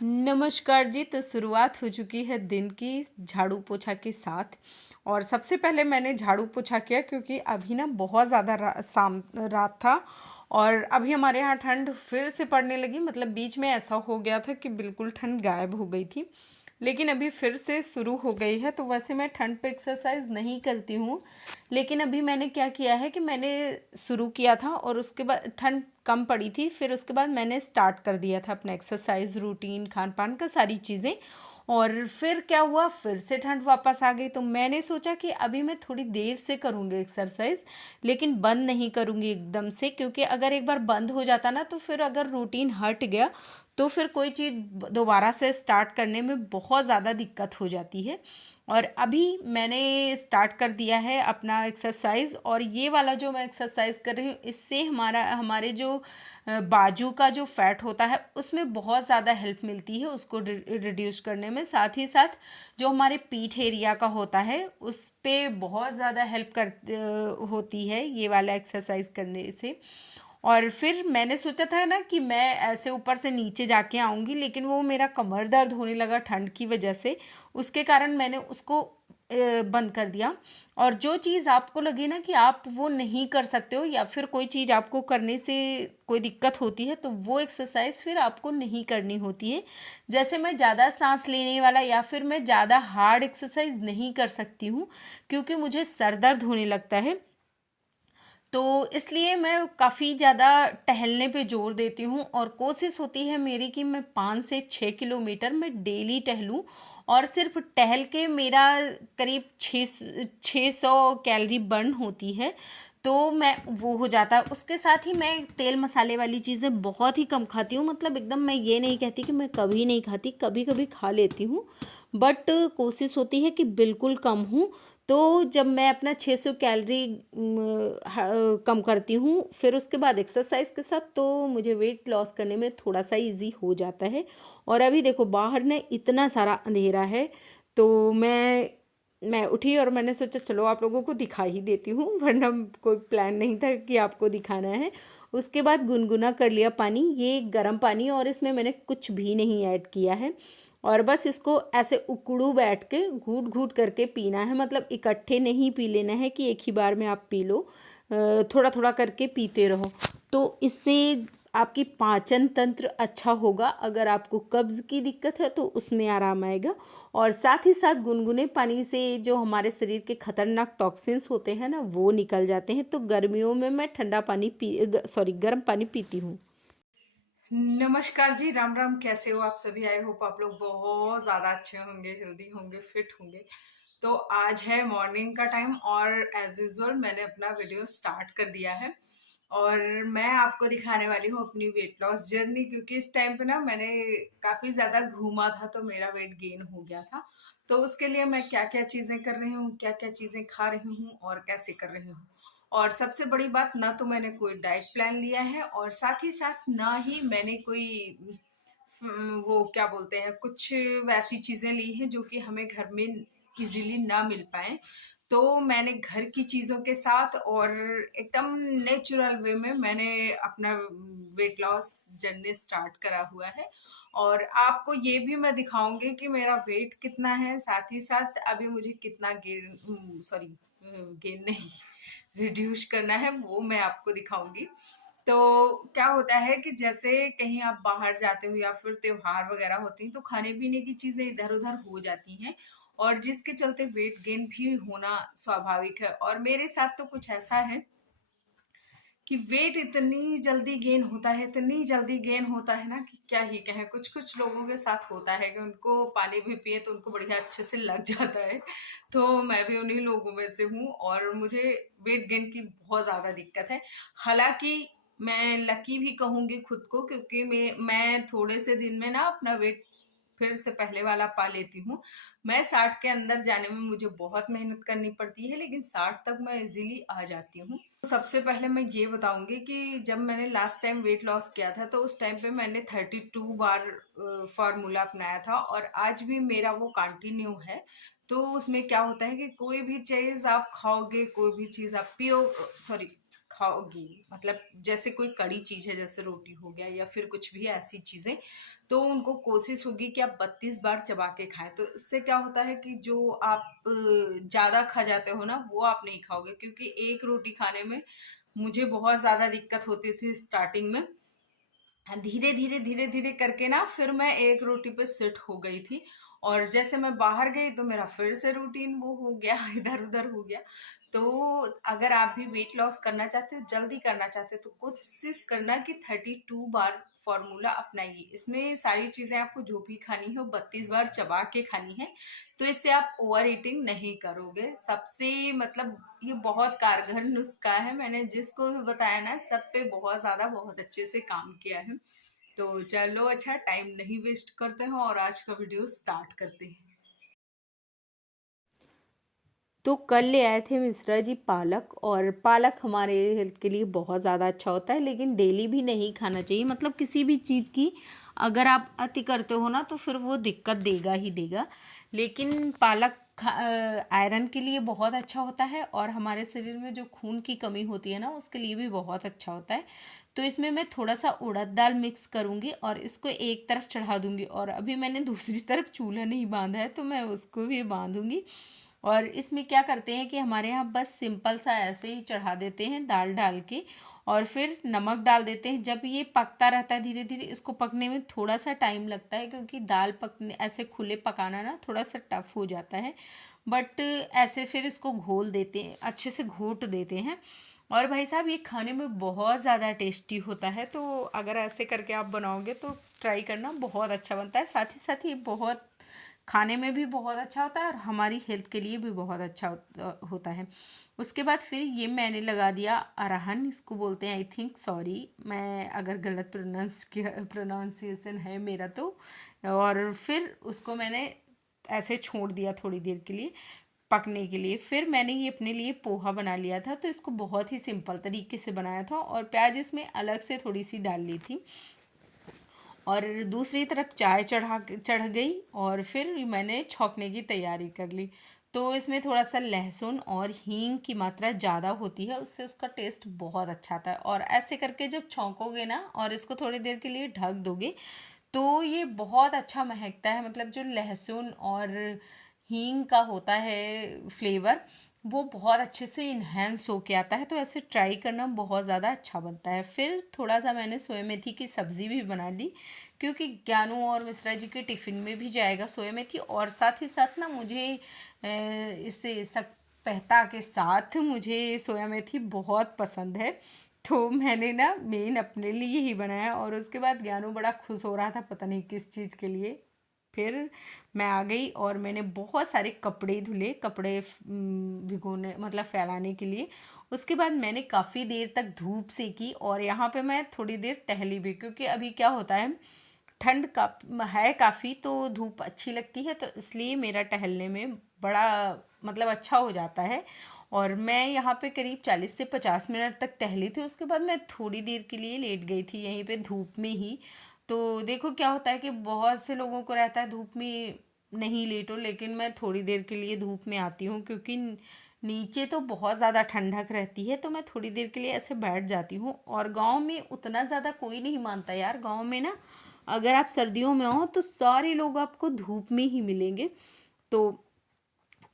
नमस्कार जी। तो शुरुआत हो चुकी है दिन की झाड़ू पोछा के साथ। और सबसे पहले मैंने झाड़ू पोछा किया क्योंकि अभी ना बहुत ज़्यादा रात था। और अभी हमारे यहाँ ठंड फिर से पड़ने लगी, मतलब बीच में ऐसा हो गया था कि बिल्कुल ठंड गायब हो गई थी, लेकिन अभी फिर से शुरू हो गई है। तो वैसे मैं ठंड पे एक्सरसाइज नहीं करती हूँ, लेकिन अभी मैंने क्या किया है कि मैंने शुरू किया था और उसके बाद ठंड कम पड़ी थी, फिर उसके बाद मैंने स्टार्ट कर दिया था अपना एक्सरसाइज रूटीन, खान पान का सारी चीज़ें। और फिर क्या हुआ, फिर से ठंड वापस आ गई। तो मैंने सोचा कि अभी मैं थोड़ी देर से करूँगी एक्सरसाइज, लेकिन बंद नहीं करूँगी एकदम से, क्योंकि अगर एक बार बंद हो जाता ना तो फिर अगर रूटीन हट गया तो फिर कोई चीज़ दोबारा से स्टार्ट करने में बहुत ज़्यादा दिक्कत हो जाती है। और अभी मैंने स्टार्ट कर दिया है अपना एक्सरसाइज, और ये वाला जो मैं एक्सरसाइज कर रही हूँ इससे हमारे जो बाजू का जो फैट होता है उसमें बहुत ज़्यादा हेल्प मिलती है, उसको रिड्यूस करने में। साथ ही साथ जो हमारे पीठ एरिया का होता है उस पे बहुत ज़्यादा हेल्प होती है ये वाला एक्सरसाइज करने से। और फिर मैंने सोचा था ना कि मैं ऐसे ऊपर से नीचे जाके आऊँगी, लेकिन वो मेरा कमर दर्द होने लगा ठंड की वजह से, उसके कारण मैंने उसको बंद कर दिया। और जो चीज़ आपको लगे ना कि आप वो नहीं कर सकते हो, या फिर कोई चीज़ आपको करने से कोई दिक्कत होती है, तो वो एक्सरसाइज फिर आपको नहीं करनी होती है। जैसे मैं ज़्यादा सांस लेने वाला या फिर मैं ज़्यादा हार्ड एक्सरसाइज नहीं कर सकती हूँ, क्योंकि मुझे सर दर्द होने लगता है। तो इसलिए मैं काफ़ी ज़्यादा टहलने पे ज़ोर देती हूँ, और कोशिश होती है मेरी कि मैं 5 से 6 किलोमीटर मैं डेली टहलूँ। और सिर्फ टहल के मेरा करीब 600 कैलोरी बर्न होती है, तो मैं वो हो जाता है। उसके साथ ही मैं तेल मसाले वाली चीज़ें बहुत ही कम खाती हूँ, मतलब एकदम मैं ये नहीं कहती कि मैं कभी नहीं खाती, कभी कभी खा लेती हूँ, बट कोशिश होती है कि बिल्कुल कम हूँ। तो जब मैं अपना 600 कैलोरी कम करती हूँ फिर उसके बाद एक्सरसाइज के साथ, तो मुझे वेट लॉस करने में थोड़ा सा इजी हो जाता है। और अभी देखो बाहर ने इतना सारा अंधेरा है, तो मैं उठी और मैंने सोचा चलो आप लोगों को दिखा ही देती हूँ, वरना कोई प्लान नहीं था कि आपको दिखाना है। उसके बाद गुनगुना कर लिया पानी, ये गर्म पानी, और इसमें मैंने कुछ भी नहीं ऐड किया है। और बस इसको ऐसे उकड़ू बैठ के घूट घूट करके पीना है, मतलब इकट्ठे नहीं पी लेना है कि एक ही बार में आप पी लो, थोड़ा थोड़ा करके पीते रहो। तो इससे आपकी पाचन तंत्र अच्छा होगा, अगर आपको कब्ज़ की दिक्कत है तो उसमें आराम आएगा। और साथ ही साथ गुनगुने पानी से जो हमारे शरीर के खतरनाक टॉक्सिन्स होते हैं ना वो निकल जाते हैं। तो गर्मियों में मैं ठंडा पानी गर्म पानी पीती हूँ। नमस्कार जी, राम राम। कैसे हो आप सभी? आई होप आप लोग बहुत ज़्यादा अच्छे होंगे, हेल्दी होंगे, फिट होंगे। तो आज है मॉर्निंग का टाइम, और एज यूजुअल मैंने अपना वीडियो स्टार्ट कर दिया है, और मैं आपको दिखाने वाली हूँ अपनी वेट लॉस जर्नी, क्योंकि इस टाइम पे ना मैंने काफ़ी ज़्यादा घूमा था तो मेरा वेट गेन हो गया था। तो उसके लिए मैं क्या क्या चीज़ें कर रही हूँ, क्या क्या चीज़ें खा रही हूँ और कैसे कर रही हूँ। और सबसे बड़ी बात, ना तो मैंने कोई डाइट प्लान लिया है, और साथ ही साथ ना ही मैंने कोई वो क्या बोलते हैं, कुछ वैसी चीजें ली हैं जो कि हमें घर में इजीली ना मिल पाए। तो मैंने घर की चीजों के साथ और एकदम नेचुरल वे में मैंने अपना वेट लॉस जर्नी स्टार्ट करा हुआ है। और आपको ये भी मैं दिखाऊंगी कि मेरा वेट कितना है, साथ ही साथ अभी मुझे कितना गेन, सॉरी गेन नहीं, रिड्यूस करना है, वो मैं आपको दिखाऊंगी। तो क्या होता है कि जैसे कहीं आप बाहर जाते हो या फिर त्योहार वगैरह होते हैं, तो खाने पीने की चीजें इधर उधर हो जाती हैं, और जिसके चलते वेट गेन भी होना स्वाभाविक है। और मेरे साथ तो कुछ ऐसा है कि वेट इतनी जल्दी गेन होता है, इतनी जल्दी गेन होता है ना कि क्या ही कहें। कुछ कुछ लोगों के साथ होता है कि उनको पानी भी पिए तो उनको बढ़िया अच्छे से लग जाता है। तो मैं भी उन्हीं लोगों में से हूँ, और मुझे वेट गेन की बहुत ज़्यादा दिक्कत है। हालांकि मैं लकी भी कहूँगी खुद को, क्योंकि मैं थोड़े से दिन में ना अपना वेट फिर से पहले वाला पा लेती हूँ। मैं 60 के अंदर जाने में मुझे बहुत मेहनत करनी पड़ती है, लेकिन 60 तक मैं इजीली आ जाती हूँ। सबसे पहले मैं ये बताऊंगी कि जब मैंने लास्ट टाइम वेट लॉस किया था तो उस टाइम पे मैंने 32 बार फार्मूला अपनाया था, और आज भी मेरा वो कंटिन्यू है। तो उसमें क्या होता है कि कोई भी चीज़ आप खाओगे, कोई भी चीज़ आप पियो, सॉरी, खाओगी, मतलब जैसे कोई कड़ी चीज़ है, जैसे रोटी हो गया या फिर कुछ भी ऐसी चीज़ें, तो उनको कोशिश होगी कि आप 32 बार चबा के खाएं। तो इससे क्या होता है कि जो आप ज्यादा खा जाते हो ना, वो आप नहीं खाओगे, क्योंकि एक रोटी खाने में मुझे बहुत ज्यादा दिक्कत होती थी स्टार्टिंग में। धीरे धीरे धीरे धीरे करके ना फिर मैं एक रोटी पे सेट हो गई थी। और जैसे मैं बाहर गई तो मेरा फिर से रूटीन वो हो गया इधर उधर हो गया। तो अगर आप भी वेट लॉस करना चाहते हो, जल्दी करना चाहते हो, तो कोशिश करना कि 32 बार फॉर्मूला अपनाइए। इसमें सारी चीजें आपको जो भी खानी है वो 32 बार चबा के खानी है। तो इससे आप ओवर ईटिंग नहीं करोगे। सबसे मतलब ये बहुत कारगर नुस्खा है, मैंने जिसको भी बताया ना सब पे बहुत ज्यादा बहुत अच्छे से काम किया है। तो चलो, अच्छा टाइम नहीं वेस्ट करते हैं और आज का वीडियो स्टार्ट करते हैं। तो कल ले आए थे मिश्रा जी पालक, और पालक हमारे हेल्थ के लिए बहुत ज़्यादा अच्छा होता है, लेकिन डेली भी नहीं खाना चाहिए। मतलब किसी भी चीज़ की अगर आप अति करते हो ना तो फिर वो दिक्कत देगा ही देगा। लेकिन पालक आयरन के लिए बहुत अच्छा होता है, और हमारे शरीर में जो खून की कमी होती है ना उसके लिए भी बहुत अच्छा होता है। तो इसमें मैं थोड़ा सा उड़द दाल मिक्स करूँगी और इसको एक तरफ चढ़ा दूँगी, और अभी मैंने दूसरी तरफ चूल्हा नहीं बांधा है तो मैं उसको भी बांधूँगी। और इसमें क्या करते हैं कि हमारे यहाँ बस सिंपल सा ऐसे ही चढ़ा देते हैं दाल डाल के, और फिर नमक डाल देते हैं। जब ये पकता रहता है धीरे धीरे, इसको पकने में थोड़ा सा टाइम लगता है, क्योंकि दाल पकने ऐसे खुले पकाना ना थोड़ा सा टफ हो जाता है। बट ऐसे फिर इसको घोल देते हैं, अच्छे से घोट देते हैं। और भाई साहब ये खाने में बहुत ज़्यादा टेस्टी होता है। तो अगर ऐसे करके आप बनाओगे तो ट्राई करना, बहुत अच्छा बनता है। साथ ही बहुत खाने में भी बहुत अच्छा होता है और हमारी हेल्थ के लिए भी बहुत अच्छा होता है। उसके बाद फिर ये मैंने लगा दिया अरहन, इसको बोलते हैं आई थिंक, सॉरी मैं अगर गलत प्रोनाउंसिएशन है मेरा तो। और फिर उसको मैंने ऐसे छोड़ दिया थोड़ी देर के लिए पकने के लिए। फिर मैंने ये अपने लिए पोहा बना लिया था, तो इसको बहुत ही सिंपल तरीके से बनाया था, और प्याज इसमें अलग से थोड़ी सी डाल ली थी। और दूसरी तरफ चाय चढ़ गई, और फिर मैंने छौंकने की तैयारी कर ली। तो इसमें थोड़ा सा लहसुन और हींग की मात्रा ज़्यादा होती है, उससे उसका टेस्ट बहुत अच्छा आता है। और ऐसे करके जब छौंकोगे ना और इसको थोड़ी देर के लिए ढक दोगे तो ये बहुत अच्छा महकता है। मतलब जो लहसुन और हींग का होता है फ्लेवर, वो बहुत अच्छे से इन्हेंस होके आता है। तो ऐसे ट्राई करना, बहुत ज़्यादा अच्छा बनता है। फिर थोड़ा सा मैंने सोया मेथी की सब्ज़ी भी बना ली, क्योंकि ज्ञानू और मिश्रा जी के टिफ़िन में भी जाएगा सोया मेथी। और साथ ही साथ ना मुझे इससे सकपहता के साथ मुझे सोया मेथी बहुत पसंद है। तो मैंने ना मेन अपने लिए ही बनाया, और उसके बाद ज्ञानू बड़ा खुश हो रहा था पता नहीं किस चीज़ के लिए। फिर मैं आ गई और मैंने बहुत सारे कपड़े धुले, कपड़े भिगोने मतलब फैलाने के लिए। उसके बाद मैंने काफ़ी देर तक धूप सेकी, और यहाँ पे मैं थोड़ी देर टहली भी, क्योंकि अभी क्या होता है ठंड का है काफ़ी, तो धूप अच्छी लगती है, तो इसलिए मेरा टहलने में बड़ा मतलब अच्छा हो जाता है। और मैं यहाँ पे करीब 40 से 50 मिनट तक टहली थी। उसके बाद मैं थोड़ी देर के लिए लेट गई थी यहीं पे धूप में ही। तो देखो क्या होता है कि बहुत से लोगों को रहता है धूप में नहीं लेटो, लेकिन मैं थोड़ी देर के लिए धूप में आती हूँ, क्योंकि नीचे तो बहुत ज़्यादा ठंडक रहती है, तो मैं थोड़ी देर के लिए ऐसे बैठ जाती हूँ। और गांव में उतना ज़्यादा कोई नहीं मानता यार। गांव में ना अगर आप सर्दियों में हो तो सारे लोग आपको धूप में ही मिलेंगे। तो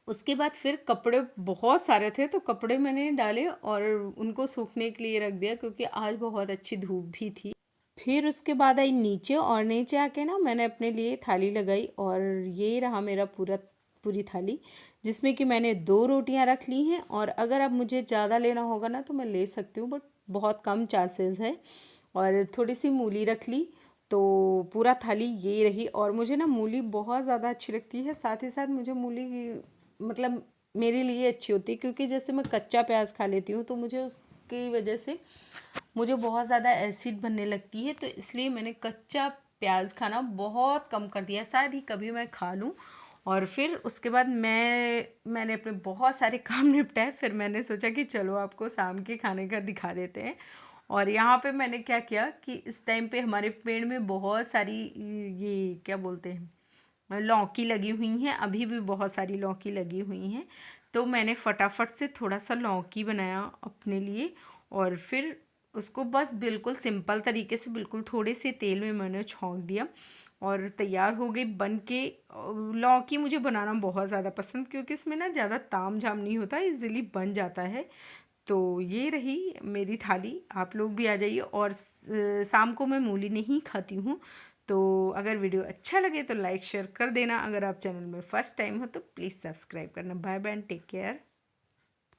उसके बाद फिर कपड़े बहुत सारे थे, तो कपड़े मैंने डाले और उनको सूखने के लिए रख दिया, क्योंकि आज बहुत अच्छी धूप भी थी। फिर उसके बाद आई नीचे, और नीचे आके ना मैंने अपने लिए थाली लगाई, और ये रहा मेरा पूरी थाली, जिसमें कि मैंने 2 रोटियां रख ली हैं। और अगर अब मुझे ज़्यादा लेना होगा ना तो मैं ले सकती हूँ, बट बहुत कम चांसेस है। और थोड़ी सी मूली रख ली, तो पूरा थाली ये रही। और मुझे ना मूली बहुत ज़्यादा अच्छी लगती है। साथ ही साथ मुझे मूली मतलब मेरे लिए अच्छी होती है, क्योंकि जैसे मैं कच्चा प्याज खा लेती हूँ तो मुझे उसकी वजह से मुझे बहुत ज़्यादा एसिड बनने लगती है। तो इसलिए मैंने कच्चा प्याज खाना बहुत कम कर दिया, शायद ही कभी मैं खा लूँ। और फिर उसके बाद मैंने अपने बहुत सारे काम निपटाए। फिर मैंने सोचा कि चलो आपको शाम के खाने का दिखा देते हैं। और यहाँ पे मैंने क्या किया कि इस टाइम पे हमारे पेड़ में बहुत सारी ये क्या बोलते हैं लौकी लगी हुई हैं, अभी भी बहुत सारी लौकी लगी हुई हैं। तो मैंने फटाफट से थोड़ा सा लौकी बनाया अपने लिए, और फिर उसको बस बिल्कुल सिंपल तरीके से बिल्कुल थोड़े से तेल में मैंने छौंक दिया और तैयार हो गई बन के। लौकी मुझे बनाना बहुत ज़्यादा पसंद, क्योंकि इसमें ना ज़्यादा ताम झाम नहीं होता, इजीली बन जाता है। तो ये रही मेरी थाली, आप लोग भी आ जाइए। और शाम को मैं मूली नहीं खाती हूँ। तो अगर वीडियो अच्छा लगे तो लाइक शेयर कर देना। अगर आप चैनल में फर्स्ट टाइम हो तो प्लीज़ सब्सक्राइब करना। Bye bye, take care.